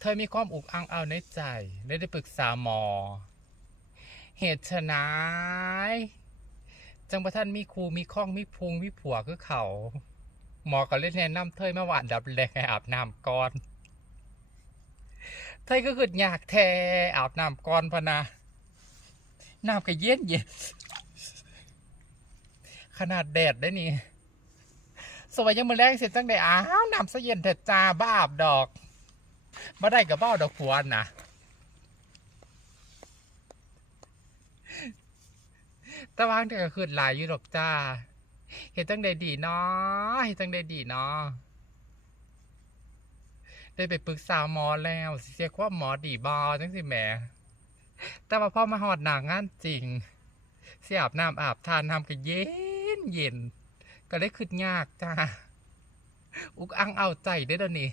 เธอมีความอุกอังเอาในใจ ได้ได้ปรึกษาหมอ เหตุฉนายจังประท่านมีครูมีข้องมีพุงมีผัวคือเขา หมอก็เล่นแนะนำเธอมาหวานดับแรงให้อาบน้ำก่อนเธอก็คืออยากแทอาบน้ำก่อนพะนะน้ำก็เย็นเย็นขนาดแดดได้นี่สวยยังมือแรงเสร็จจังได้อ้าวน้ำซะเย็นเถิดจ้าบ้าอาบดอก มาได้กับบ้าดอกพวนนะต่วางเด็กก็คือหลายอยู่ดอกจ้าเห็นจังได้ดีเนาะเห็นจังได้ดีเนาะได้ไปปรึกษาหมอแล้วเสียความหมอดีบอจังสิแหมแต่ว่าพ่อมาหอดหนางงานจริงเสียอาบน้ำอาบทานน้ำก็เย็นเย็น ก็ได้ขึ้นยากจ้า อุกอังเอาใจได้อเดี๋ยวนี้